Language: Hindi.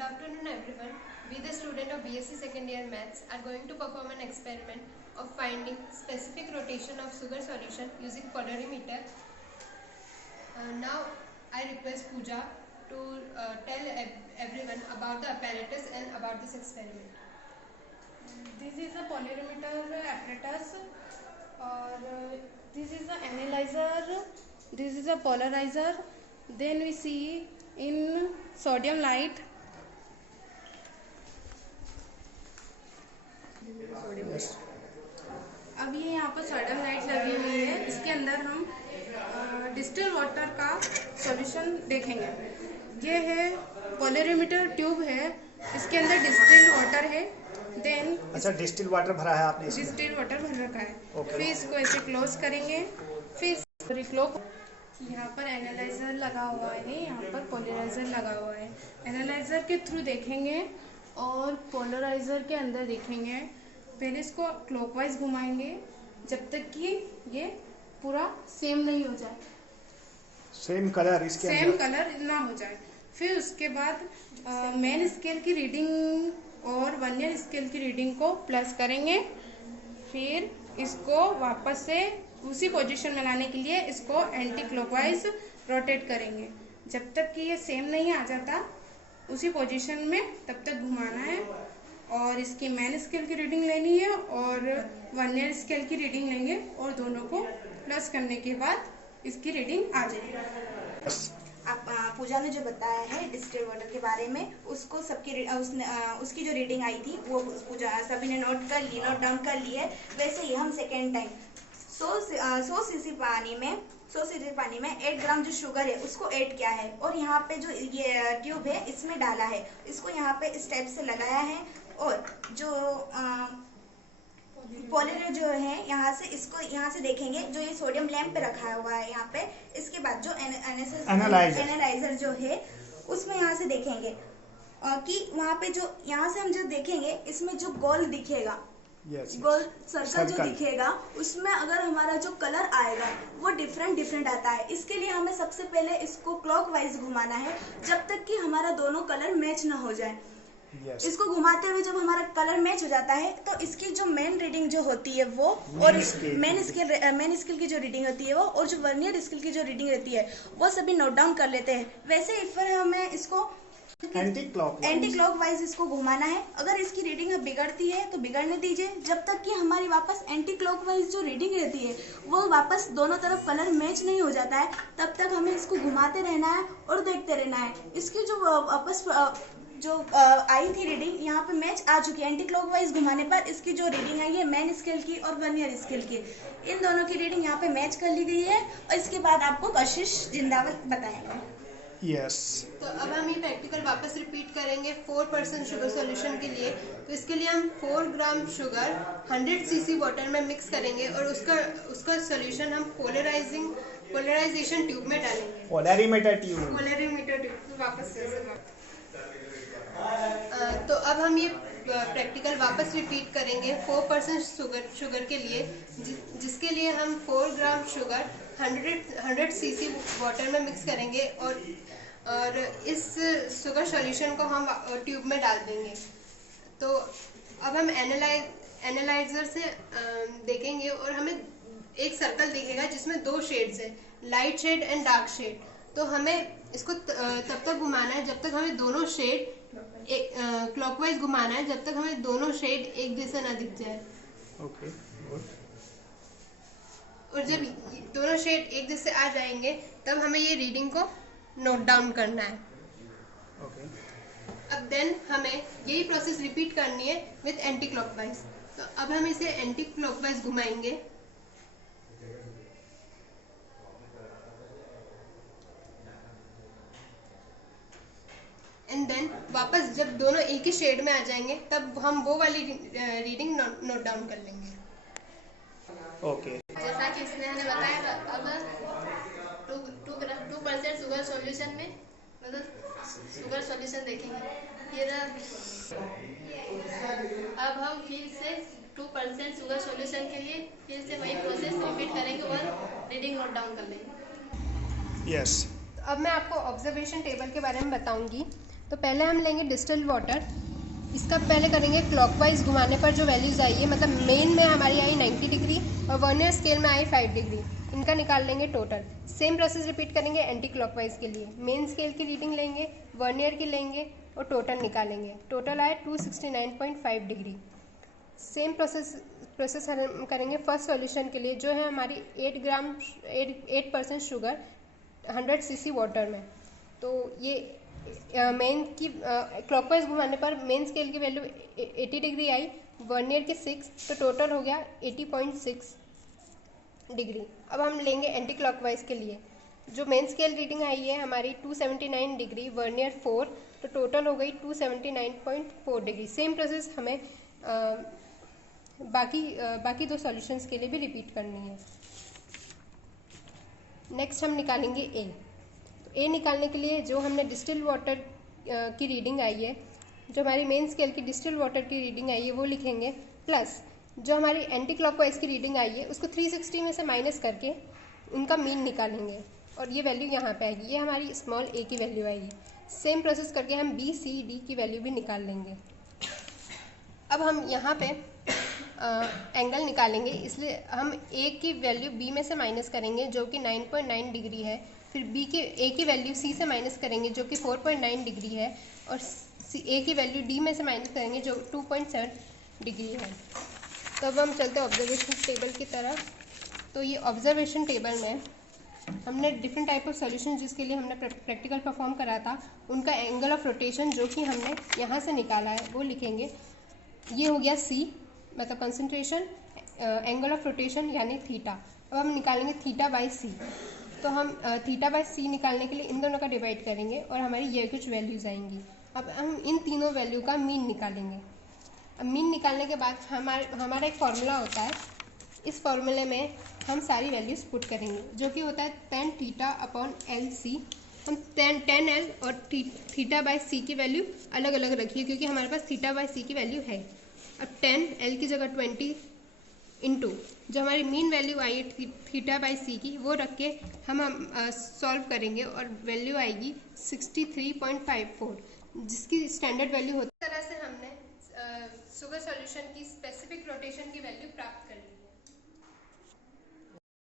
Good afternoon everyone. We the student of BSc second year maths are going to perform an experiment of finding specific rotation of sugar solution using polarimeter. Now I request Pooja to tell everyone about the apparatus and about this experiment. This is a polarimeter apparatus or this is the analyzer, this is a polarizer. Then we see in sodium light. अब ये यहाँ पर सोडियम लाइट लगी हुई है, इसके अंदर हम डिस्टिल वाटर का सॉल्यूशन देखेंगे। ये है पोलरीमीटर ट्यूब है, इसके अंदर डिस्टिल वाटर है। देन अच्छा, डिस्टिल वाटर भरा है आपने इसमें? डिस्टिल वाटर भर रखा है। Okay. फिर इसको ऐसे क्लोज करेंगे, फिर रिक्लोक। यहाँ पर एनालाइजर लगा हुआ है, यहाँ पर पोलराइजर लगा हुआ है। एनालाइजर के थ्रू देखेंगे और पोलराइजर के अंदर देखेंगे। पहले इसको क्लॉकवाइज घुमाएंगे जब तक कि ये पूरा सेम नहीं हो जाए, सेम कलर इसके सेम कलर ना हो जाए। फिर उसके बाद मेन स्केल की रीडिंग और वर्नियर स्केल की रीडिंग को प्लस करेंगे। फिर इसको वापस से उसी पोजीशन में लाने के लिए इसको एंटी क्लॉकवाइज रोटेट करेंगे जब तक कि ये सेम नहीं आ जाता। उसी पोजीशन में तब तक घुमाना है और इसकी मेन स्केल की रीडिंग लेनी है और वर्नियर स्केल की रीडिंग लेंगे और दोनों को प्लस करने के बाद इसकी रीडिंग आ जाएगी। आप पूजा ने जो बताया है डिस्टिल वाटर के बारे में, उसको उसकी जो रीडिंग आई थी वो पूजा सभी ने नोट डाउन कर ली है। वैसे ही हम सेकेंड टाइम 100 सीसी पानी में 8 ग्राम जो शुगर है उसको ऐड किया है और यहाँ पे जो ये ट्यूब है इसमें डाला है। इसको यहाँ पे स्टेप से लगाया है और जो पॉलीमर जो है यहाँ से देखेंगे जो ये सोडियम लैंप पे रखा हुआ है यहाँ पे। इसके बाद जो एनालाइजर जो है उसमें यहाँ से देखेंगे कि वहाँ पे जो यहाँ से हम जो देखेंगे इसमें जो गोल दिखेगा, गोल सर्कल जो दिखेगा उसमें अगर हमारा जो कलर आएगा वो डिफरेंट आता है। इसके लिए हमें सबसे पहले इसको क्लॉकवाइज घुमाना है जब तक कि हमारा दोनों कलर मैच ना हो जाए। इसको घुमाते हुए जब हमारा कलर मैच हो जाता है तो इसकी जो मेन रीडिंग जो होती है वो और मेन स्केल की जो रीडिंग होती है वो और जो वर्नियर स्केल की जो रीडिंग रहती है वो सभी नोट डाउन कर लेते हैं। वैसे ही फिर हमें इसको एंटी क्लॉकवाइज इसको घुमाना है। अगर इसकी रीडिंग बिगड़ती है तो बिगड़ने दीजिए जब तक कि हमारी वापस एंटी क्लॉकवाइज जो रीडिंग रहती है वो वापस दोनों तरफ कलर मैच नहीं हो जाता है, तब तक हमें इसको घुमाते रहना है और देखते रहना है। इसकी जो वापस जो आई थी रीडिंग यहाँ पे मैच आ चुकी है। एंटी क्लॉकवाइज घुमाने पर इसकी जो रीडिंग है ये मेन स्केल की और वर्नियर स्केल की, इन दोनों की रीडिंग यहाँ पे मैच कर ली गई है। और इसके बाद आपको कशिश जिंदावत बताएंगे। यस। तो अब हम ये प्रैक्टिकल वापस रिपीट करेंगे 4% शुगर सॉल्यूशन के लिए। तो इसके लिए हम 4 ग्राम शुगर 100 सीसी वाटर में मिक्स करेंगे और उसका सॉल्यूशन हम पोलराइजेशन ट्यूब में डालेंगे। पोलरीमीटर ट्यूब वापस तो अब हम ये प्रैक्टिकल वापस रिपीट करेंगे 4% शुगर के लिए, जिसके लिए हम 4 ग्राम शुगर 100 सीसी वाटर में मिक्स करेंगे और इस शुगर सॉल्यूशन को हम ट्यूब में डाल देंगे। तो अब हम एनालाइजर से देखेंगे और हमें एक सर्कल दिखेगा जिसमें 2 शेड्स है, light shade and dark shade. तो हमें इसको तब तक घुमाना है जब तक हमें दोनों शेड क्लॉकवाइज घुमाना है जब तक हमें दोनों शेड एक जैसा ना दिख जाए। ओके। और जब दोनों शेड एक जैसे आ जाएंगे तब हमें ये रीडिंग को नोट डाउन करना है। ओके। अब देन हमें यही प्रोसेस रिपीट करनी है विद एंटी क्लॉकवाइज। तो अब हम इसे एंटी क्लॉकवाइज घुमाएंगे। एंड देन वापस जब दोनों एक ही शेड में आ जाएंगे तब हम वो वाली रीडिंग नोट डाउन कर लेंगे। ओके। जैसा कि स्नेहा ने बताया था, अब 2% शुगर सॉल्यूशन में मतलब शुगर सॉल्यूशन देखेंगे। ये अब हम फिर से 2% शुगर सॉल्यूशन के लिए फिर से वही प्रोसेस रिपीट करेंगे और रीडिंग नोट डाउन कर लेंगे। यस। अब मैं आपको ऑब्जर्वेशन टेबल के बारे में बताऊंगी। तो पहले हम लेंगे डिस्टिल्ड वाटर, इसका पहले करेंगे क्लॉकवाइज घुमाने पर जो वैल्यूज़ आई है, मतलब मेन में हमारी आई 90 डिग्री और वर्नियर स्केल में आई 5 डिग्री, इनका निकाल लेंगे टोटल। सेम प्रोसेस रिपीट करेंगे एंटी क्लॉकवाइज के लिए। मेन स्केल की रीडिंग लेंगे, वर्नियर की लेंगे और टोटल निकालेंगे। टोटल आए 269.5 डिग्री। सेम प्रोसेस हम करेंगे फर्स्ट सॉल्यूशन के लिए, जो है हमारी 8% शुगर 100 cc वाटर में। तो ये मेन की क्लॉकवाइज घुमाने पर मेन स्केल की वैल्यू 80 डिग्री आई, वर्नियर की 6, तो टोटल हो गया 80.6 डिग्री। अब हम लेंगे एंटी क्लॉकवाइज के लिए, जो मेन स्केल रीडिंग आई है हमारी 279 डिग्री, वर्नियर 4, तो टोटल हो गई 279.4 डिग्री। सेम प्रोसेस हमें बाकी दो सॉल्यूशंस के लिए भी रिपीट करनी है। नेक्स्ट हम निकालेंगे ए। ए निकालने के लिए जो हमने डिस्टिल्ड वाटर की रीडिंग आई है, जो हमारी मेन स्केल की डिस्टिल्ड वाटर की रीडिंग आई है वो लिखेंगे, प्लस जो हमारी एंटी क्लॉकवाइज की रीडिंग आई है उसको 360 में से माइनस करके उनका मीन निकालेंगे और ये वैल्यू यहाँ पे आएगी। ये हमारी स्मॉल ए की वैल्यू आएगी। सेम प्रोसेस करके हम बी सी डी की वैल्यू भी निकाल लेंगे। अब हम यहाँ पे एंगल निकालेंगे, इसलिए हम ए की वैल्यू बी में से माइनस करेंगे जो कि 9.9 डिग्री है। फिर ए की वैल्यू सी से माइनस करेंगे जो कि 4.9 डिग्री है, और ए की वैल्यू डी में से माइनस करेंगे जो 2.7 डिग्री है। तो अब हम चलते हैं ऑब्जर्वेशन टेबल की तरफ। तो ये ऑब्जर्वेशन टेबल में हमने डिफरेंट टाइप ऑफ सॉल्यूशन जिसके लिए हमने प्रैक्टिकल परफॉर्म करा था, उनका एंगल ऑफ रोटेशन जो कि हमने यहाँ से निकाला है वो लिखेंगे। ये हो गया सी, मतलब कंसंट्रेशन, एंगल ऑफ रोटेशन यानी थीटा। अब हम निकालेंगे थीटा बाय सी। तो हम थीटा बाय सी निकालने के लिए इन दोनों का डिवाइड करेंगे और हमारी ये कुछ वैल्यूज़ आएंगी। अब हम इन तीनों वैल्यू का मीन निकालेंगे। अब मीन निकालने के बाद हमारा एक फॉर्मूला होता है, इस फॉर्मूले में हम सारी वैल्यूज़ पुट करेंगे जो कि होता है tan theta upon L C. हम tan एल और थीटा बाय सी की वैल्यू अलग अलग रखिए क्योंकि हमारे पास थीटा बाय सी की वैल्यू है। अब tan एल की जगह 20 इंटू जो हमारी मीन वैल्यू आई है थीटा बाय सी की, वो रख के हम सॉल्व करेंगे और वैल्यू आएगी 63.54, जिसकी स्टैंडर्ड वैल्यू होती है। इस तरह से हमने शुगर सॉल्यूशन की स्पेसिफिक रोटेशन की वैल्यू प्राप्त कर ली।